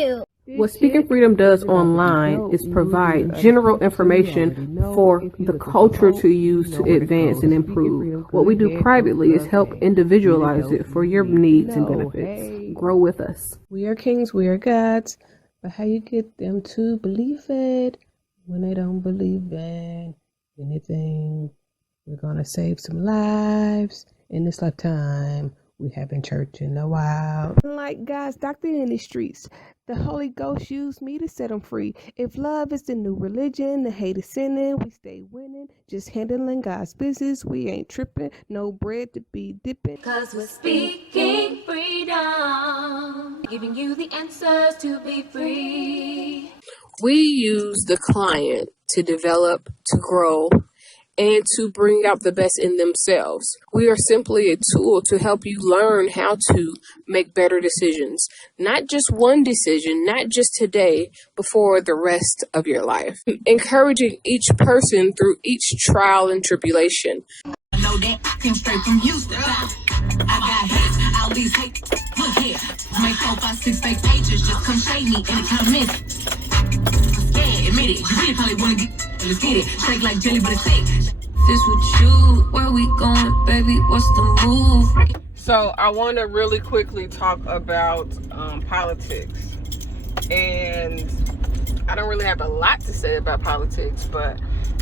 you. What Speaking Freedom does online is provide general information for the culture to use to advance and improve. What we do privately is help individualize it for your needs and benefits. Grow with us. We are kings, we are gods, but how you get them to believe it when they don't believe in anything? We're gonna save some lives in this lifetime. We haven't church in a while. Like God's doctor in the streets, the Holy Ghost used me to set them free. If love is the new religion, the hate is sinning, we stay winning. Just handling God's business, we ain't tripping. No bread to be dipping. Cause we're speaking freedom, giving you the answers to be free. We use the client to develop, to grow, and to bring out the best in themselves. We are simply a tool to help you learn how to make better decisions. Not just one decision, not just today, but for the rest of your life. Encouraging each person through each trial and tribulation. I know that I came straight from Houston. I got hits, all these hate. Look here, make 4, 5, 6 fake pages. Just come shade me in the comments. Yeah, admit it. You really probably wanna get. Let's get it. Shake like jelly, but it's thick. This with you, where we going, baby? What's the move? So I want to really quickly talk about politics. And I don't really have a lot to say about politics, but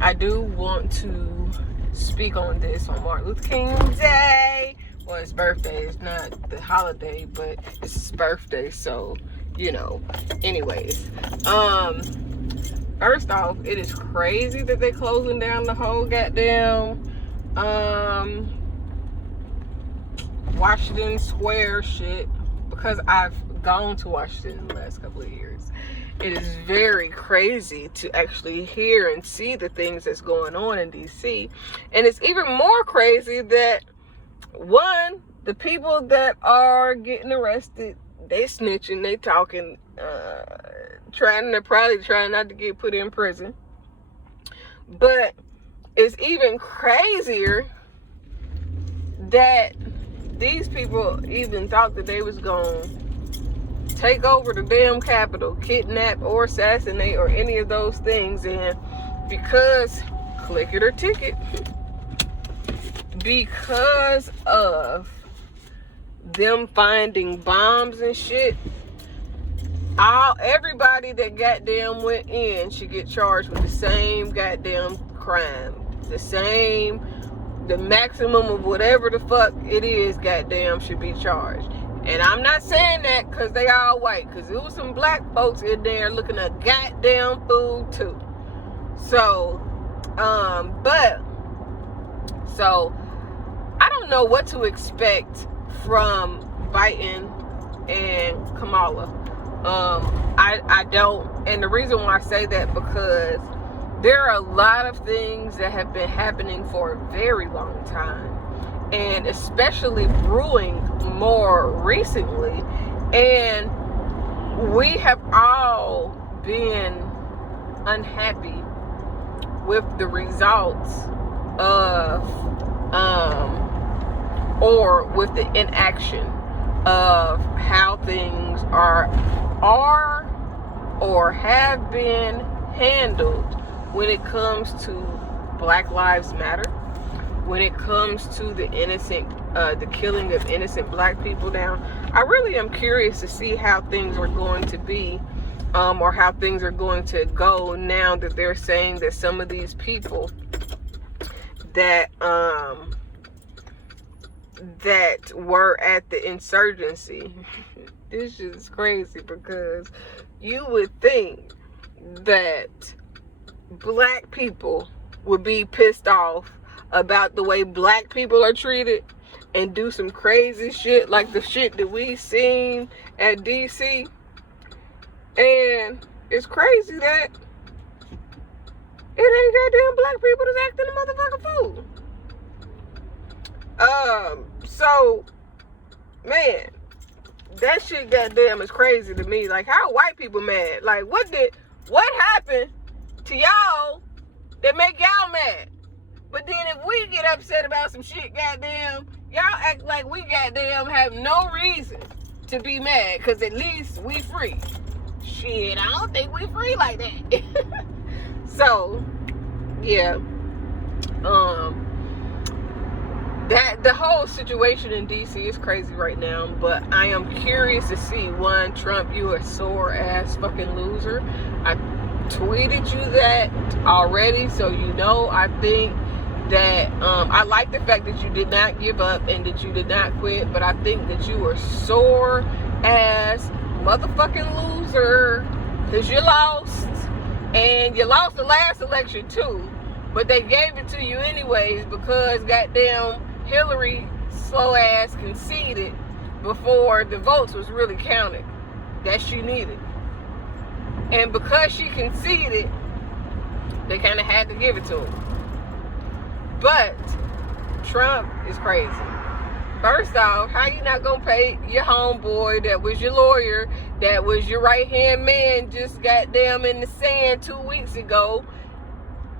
I do want to speak on this on Martin Luther King Day. Well, his birthday. It's not the holiday, but it's his birthday. So, you know, anyways. First off, it is crazy that they're closing down the whole goddamn Washington Square shit, because I've gone to Washington in the last couple of years. It is very crazy to actually hear and see the things that's going on in DC. And it's even more crazy that, one, the people that are getting arrested, they snitching, they talking, trying not to get put in prison. But it's even crazier that these people even thought that they was gonna take over the damn Capitol, kidnap or assassinate or any of those things. And because, click it or ticket, because of them finding bombs and shit, everybody that goddamn went in should get charged with the same goddamn crime. The maximum of whatever the fuck it is, goddamn, should be charged. And I'm not saying that because they all white, because there was some black folks in there looking a goddamn fool too. So, so I don't know what to expect from Biden and Kamala. I don't, and the reason why I say that, because there are a lot of things that have been happening for a very long time, and especially brewing more recently, and we have all been unhappy with the results of or with the inaction of how things are or have been handled when it comes to Black Lives Matter, when it comes to the killing of innocent black people down. I really am curious to see how things are going to be, or how things are going to go now that they're saying that some of these people that were at the insurgency. This is crazy, because you would think that black people would be pissed off about the way black people are treated and do some crazy shit like the shit that we seen at DC. And it's crazy that it ain't goddamn black people that's acting a motherfucking fool. So, man, that shit goddamn is crazy to me. Like, how are white people mad? Like, what happened to y'all that make y'all mad? But then if we get upset about some shit, goddamn, y'all act like we goddamn have no reason to be mad, because at least we free. Shit, I don't think we free like that. So, yeah. That the whole situation in DC is crazy right now, but I am curious to see, one, Trump, you a sore ass fucking loser. I tweeted you that already, so you know. I think that I like the fact that you did not give up and that you did not quit, but I think that you were sore ass motherfucking loser because you lost, and you lost the last election too, but they gave it to you anyways because goddamn Hillary slow ass conceded before the votes was really counted that she needed. And because she conceded, they kind of had to give it to him. But Trump is crazy. First off, how you not gonna pay your homeboy that was your lawyer, that was your right-hand man, just goddamn in the sand 2 weeks ago?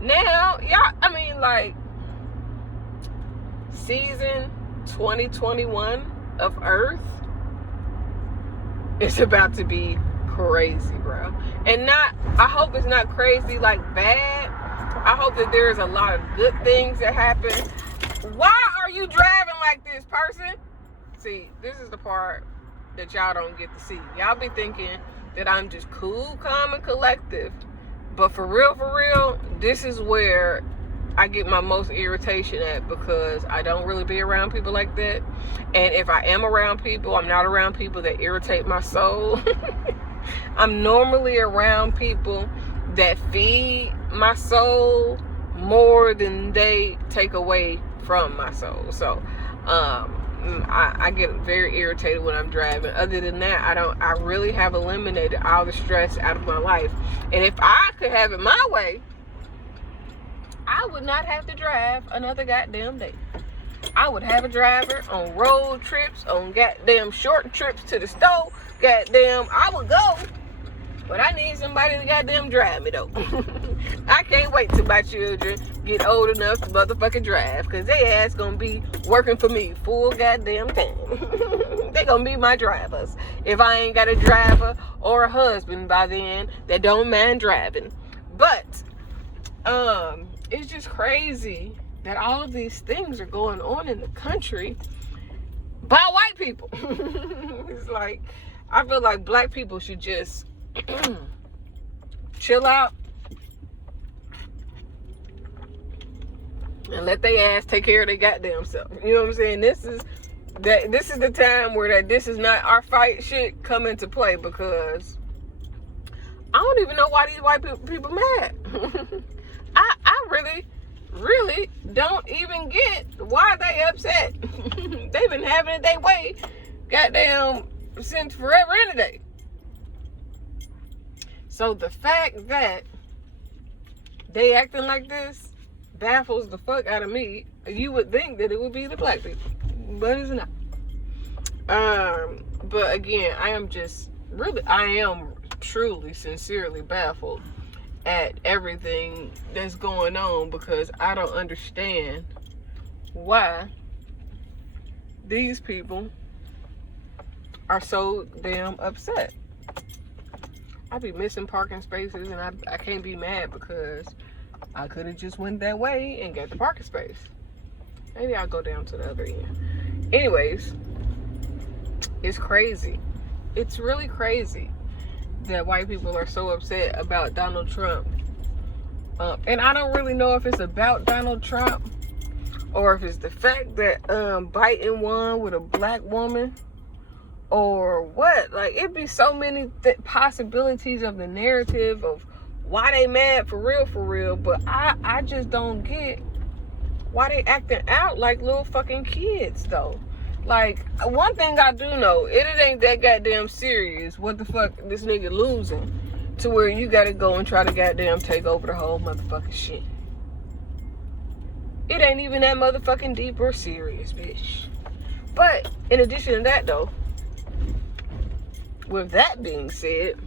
Now, y'all, I mean, like, season 2021 of Earth is about to be crazy, bro. And I hope it's not crazy like bad. I hope that there's a lot of good things that happen. Why are you driving like this, person? See, this is the part that y'all don't get to see. Y'all be thinking that I'm just cool, calm, and collective. But for real, this is where I get my most irritation at, because I don't really be around people like that. And if I am around people, I'm not around people that irritate my soul. I'm normally around people that feed my soul more than they take away from my soul. So I get very irritated when I'm driving. Other than that, I really have eliminated all the stress out of my life. And if I could have it my way, I would not have to drive another goddamn day. I would have a driver on road trips, on goddamn short trips to the store. Goddamn, I would go, but I need somebody to goddamn drive me though. I can't wait till my children get old enough to motherfucking drive, because they ass gonna be working for me full goddamn time. They gonna be my drivers if I ain't got a driver or a husband by then that don't mind driving. But it's just crazy that all of these things are going on in the country by white people. It's like, I feel like black people should just chill out and let their ass take care of their goddamn self. You know what I'm saying? This is the time where this is not our fight shit come into play, because I don't even know why these white people mad. I really don't even get why they upset. They've been having it their way goddamn since forever and a day. So the fact that they acting like this baffles the fuck out of me. You would think that it would be the black people, but it's not. But again, I am truly, sincerely baffled at everything that's going on, because I don't understand why these people are so damn upset. I be missing parking spaces, and I can't be mad because I could have just went that way and got the parking space. Maybe I'll go down to the other end. Anyways, it's crazy. It's really crazy that white people are so upset about Donald Trump. And I don't really know if it's about Donald Trump or if it's the fact that Biden won with a black woman or what. Like, it'd be so many possibilities of the narrative of why they mad for real, but I just don't get why they acting out like little fucking kids though. Like, one thing I do know, it ain't that goddamn serious what the fuck this nigga losing to where you gotta go and try to goddamn take over the whole motherfucking shit. It ain't even that motherfucking deep or serious, bitch. But in addition to that though, with that being said,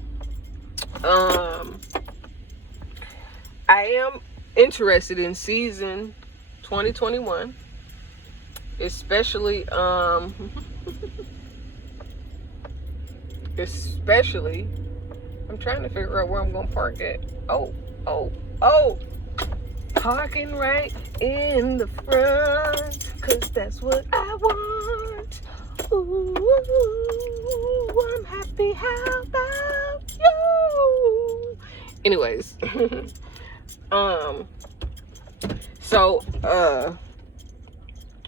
I am interested in season 2021, especially I'm trying to figure out where I'm gonna park at. Oh. Parking right in the front, 'cause that's what I want. Ooh, I'm happy. How about you? Anyways, so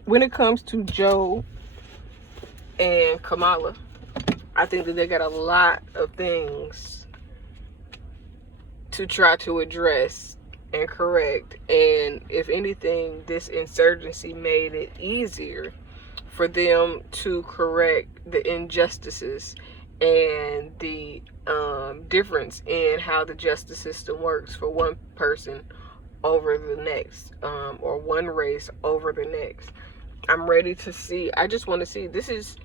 when it comes to Joe and Kamala, I think that they got a lot of things to try to address and correct. And if anything, this insurgency made it easier for them to correct the injustices and the difference in how the justice system works for one person over the next, or one race over the next. I'm ready to see. I just want to see. This is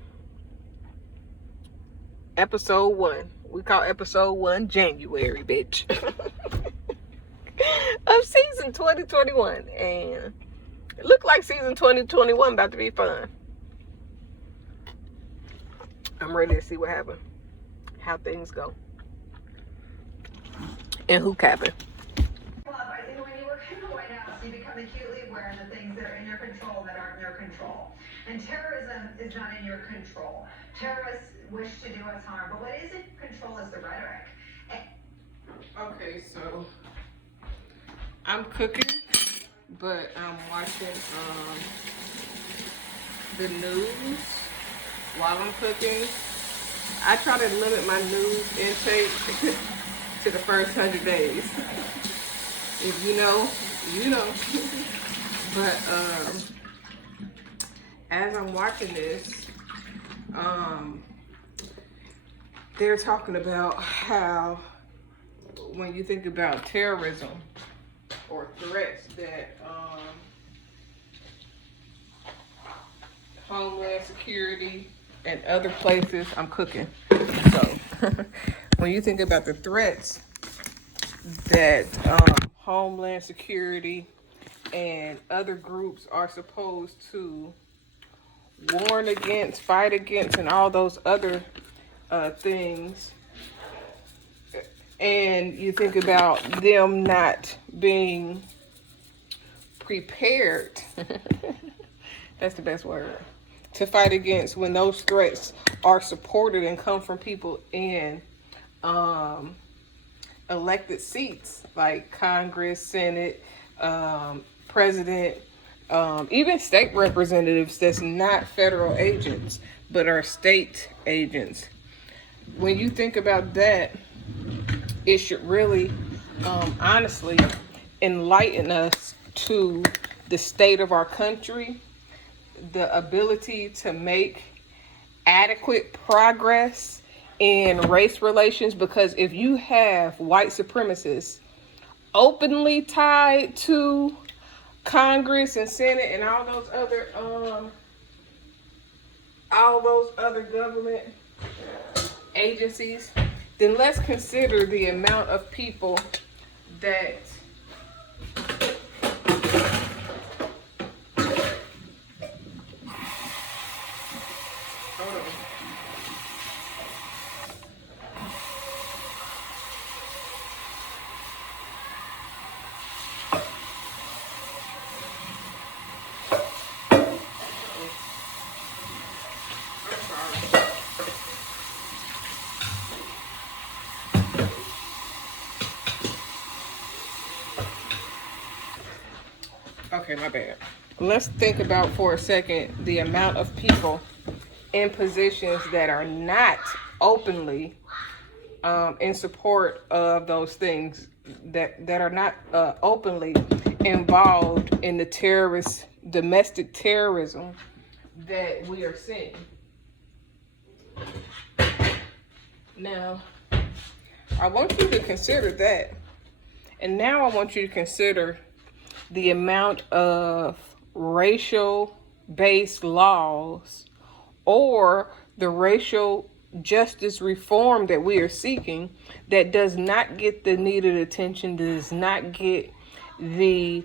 episode 1. We call episode 1 January, bitch. Of season 2021. And it looked like season 2021 about to be fun. I'm ready to see what happens. How things go. And who capping. I think when you work in the White House, you become acutely aware of the things that are in your control that aren't in your control. And terrorism is not in your control. Terrorists wish to do us harm, but what is in control is the rhetoric. Okay, so I'm cooking, but I'm watching the news while I'm cooking. I try to limit my news intake to the first 100 days. If you know, you know. But as I'm watching this, they're talking about how when you think about terrorism or threats that Homeland Security and other places, I'm cooking. So when you think about the threats that Homeland Security and other groups are supposed to warn against, fight against, and all those other things, and you think about them not being prepared, that's the best word, to fight against when those threats are supported and come from people in elected seats like Congress, Senate, President, even state representatives that's not federal agents but are state agents. When you think about that, it should really honestly enlighten us to the state of our country, the ability to make adequate progress in race relations. Because if you have white supremacists openly tied to Congress and Senate and all those other government agencies, then let's consider the amount of people that okay, my bad. Let's think about for a second the amount of people in positions that are not openly in support of those things, that are not openly involved in the domestic terrorism that we are seeing. Now, I want you to consider that. And now I want you to consider the amount of racial-based laws or the racial justice reform that we are seeking that does not get the needed attention, does not get the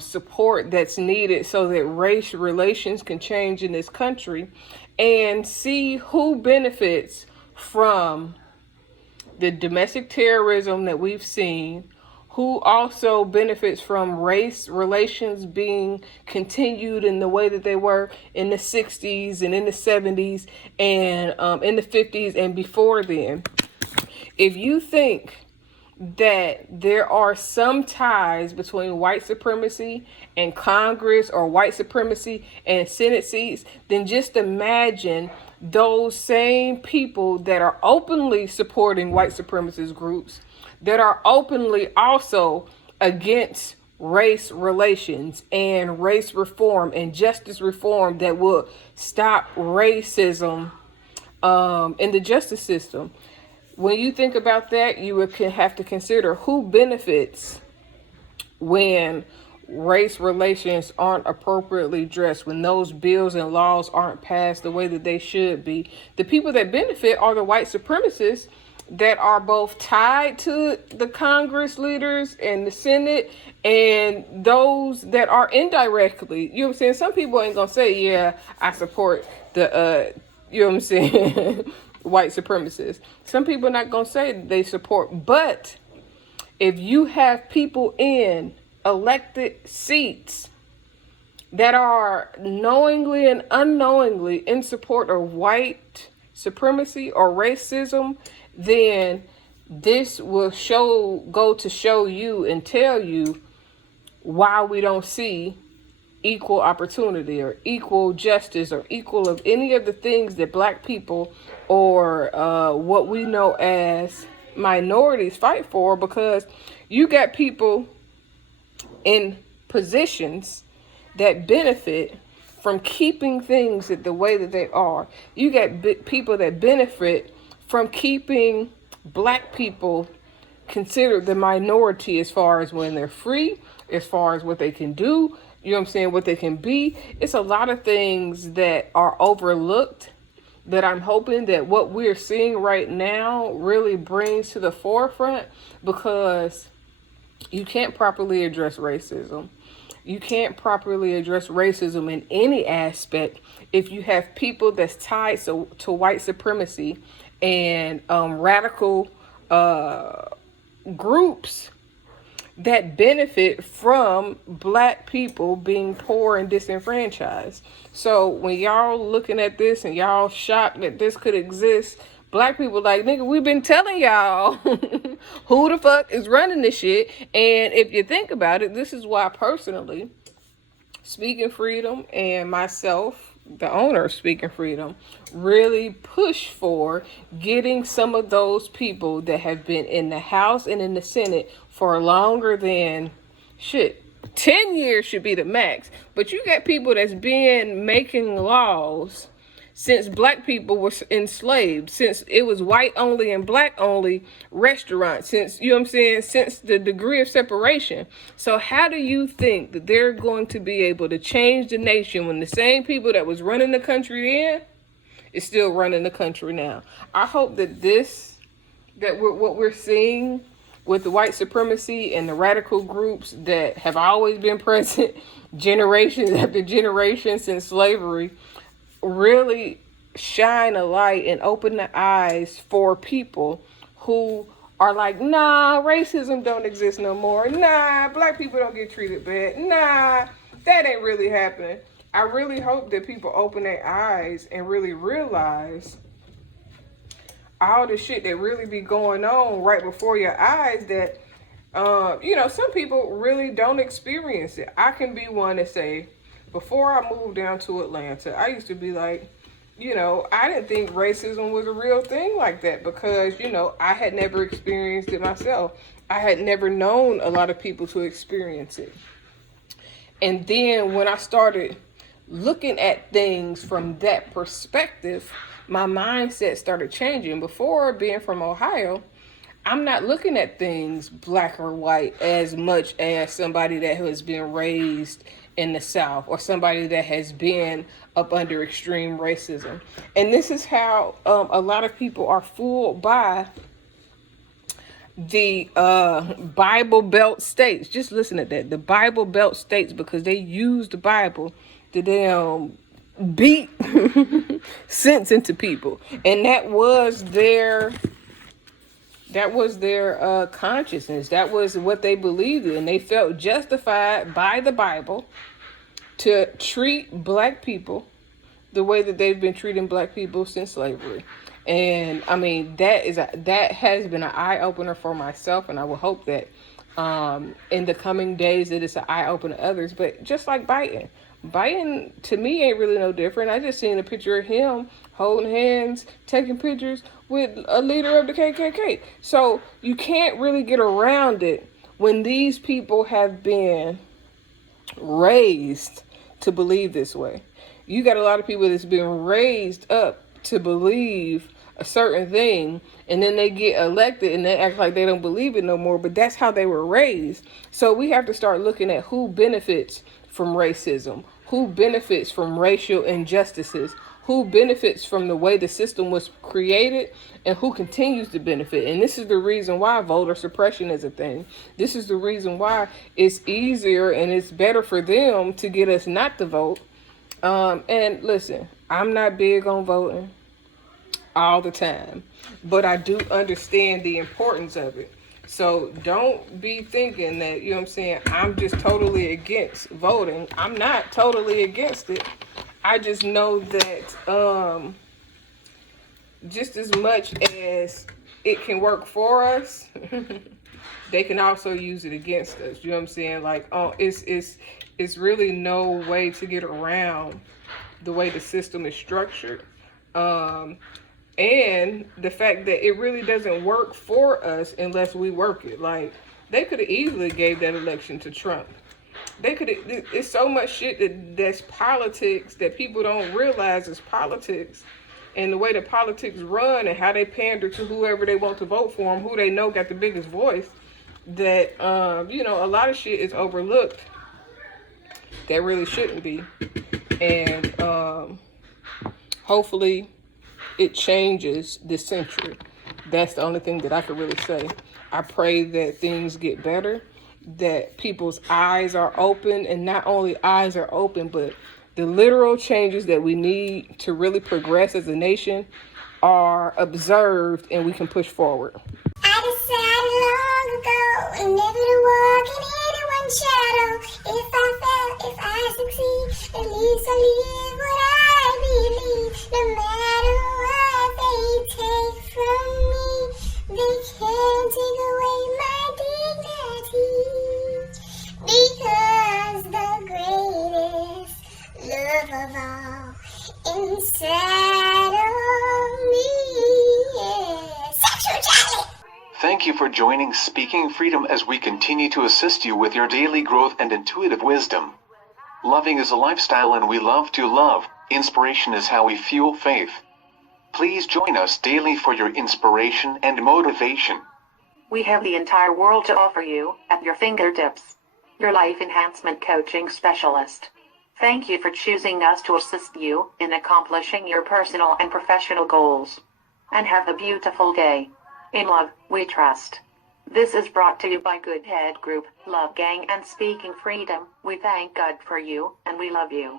support that's needed so that race relations can change in this country, and see who benefits from the domestic terrorism that we've seen, who also benefits from race relations being continued in the way that they were in the 60s and in the 70s and in the 50s and before then. If you think that there are some ties between white supremacy and Congress, or white supremacy and Senate seats, then just imagine those same people that are openly supporting white supremacist groups, that are openly also against race relations and race reform and justice reform that will stop racism in the justice system. When you think about that, you would have to consider who benefits when race relations aren't appropriately addressed, when those bills and laws aren't passed the way that they should be. The people that benefit are the white supremacists that are both tied to the Congress leaders and the Senate, and those that are indirectly. You know what I'm saying? Some people ain't gonna say, yeah, I support the you know what I'm saying, white supremacists. Some people are not gonna say they support, but if you have people in elected seats that are knowingly and unknowingly in support of white supremacy or racism, then this will go to show you and tell you why we don't see equal opportunity or equal justice or equal of any of the things that black people or what we know as minorities fight for, because you got people in positions that benefit from keeping things the way that they are. You got people that benefit from keeping black people considered the minority as far as when they're free, as far as what they can do, you know what I'm saying, what they can be. It's a lot of things that are overlooked that I'm hoping that what we're seeing right now really brings to the forefront, because you can't properly address racism. You can't properly address racism in any aspect if you have people that's tied to white supremacy and radical groups that benefit from black people being poor and disenfranchised. So when y'all looking at this and y'all shocked that this could exist, black people like, nigga, we've been telling y'all who the fuck is running this shit. And if you think about it, this is why personally, Speaking Freedom and myself, the owner of Speaking Freedom, really push for getting some of those people that have been in the House and in the Senate for longer than 10 years should be the max. But you got people that's been making laws since black people were enslaved, since it was white only and black only restaurants, since, you know what I'm saying, since the degree of separation. So how do you think that they're going to be able to change the nation when the same people that was running the country then is still running the country now? I hope that what we're seeing with the white supremacy and the radical groups that have always been present generations after generations since slavery really shine a light and open the eyes for people who are like, nah, racism don't exist no more. Nah, black people don't get treated bad. Nah, that ain't really happening. I really hope that people open their eyes and really realize all the shit that really be going on right before your eyes that, some people really don't experience it. I can be one to say, before I moved down to Atlanta, I used to be like, I didn't think racism was a real thing like that because, I had never experienced it myself. I had never known a lot of people to experience it. And then when I started looking at things from that perspective, my mindset started changing. Before, being from Ohio, I'm not looking at things black or white as much as somebody that has been raised in the South or somebody that has been up under extreme racism. And this is how a lot of people are fooled by the Bible Belt states. Just listen to that. The Bible Belt states, because they use the Bible to damn beat sense into people. And that was their That was their consciousness. That was what they believed in. They felt justified by the Bible to treat black people the way that they've been treating black people since slavery. And I mean, that has been an eye opener for myself, and I will hope that in the coming days that it's an eye opener to others. But just like Biden to me ain't really no different. I just seen a picture of him holding hands, taking pictures with a leader of the KKK. So you can't really get around it when these people have been raised to believe this way. You got a lot of people that's been raised up to believe a certain thing, and then they get elected and they act like they don't believe it no more, but that's how they were raised. So we have to start looking at who benefits from racism, who benefits from racial injustices, who benefits from the way the system was created, and who continues to benefit. And this is the reason why voter suppression is a thing. This is the reason why it's easier and it's better for them to get us not to vote. And listen, I'm not big on voting all the time, but I do understand the importance of it. So don't be thinking that, you know what I'm saying, I'm just totally against voting. I'm not totally against it. I just know that just as much as it can work for us, they can also use it against us. You know what I'm saying? Like, it's really no way to get around the way the system is structured. And the fact that it really doesn't work for us unless we work it. Like, they could have easily gave that election to Trump. They could. It's so much shit that's politics that people don't realize is politics, and the way that politics run and how they pander to whoever they want to vote for them, who they know got the biggest voice. That a lot of shit is overlooked that really shouldn't be, and hopefully it changes this century. That's the only thing that I could really say. I pray that things get better, that people's eyes are open, and not only eyes are open, but the literal changes that we need to really progress as a nation are observed and we can push forward. I decided long ago never to walk in anyone's shadow. If I succeed, at least I live what I believe. No matter what they take from me, they can't take away my dignity. Because the greatest love of all inside of me is sexuality. Thank you for joining Speaking Freedom as we continue to assist you with your daily growth and intuitive wisdom. Loving is a lifestyle and we love to love. Inspiration is how we fuel faith. Please join us daily for your inspiration and motivation. We have the entire world to offer you at your fingertips. Your life enhancement coaching specialist. Thank you for choosing us to assist you in accomplishing your personal and professional goals. And have a beautiful day. In love, we trust. This is brought to you by Good Head Group, Love Gang, and Speaking Freedom. We thank God for you, and we love you.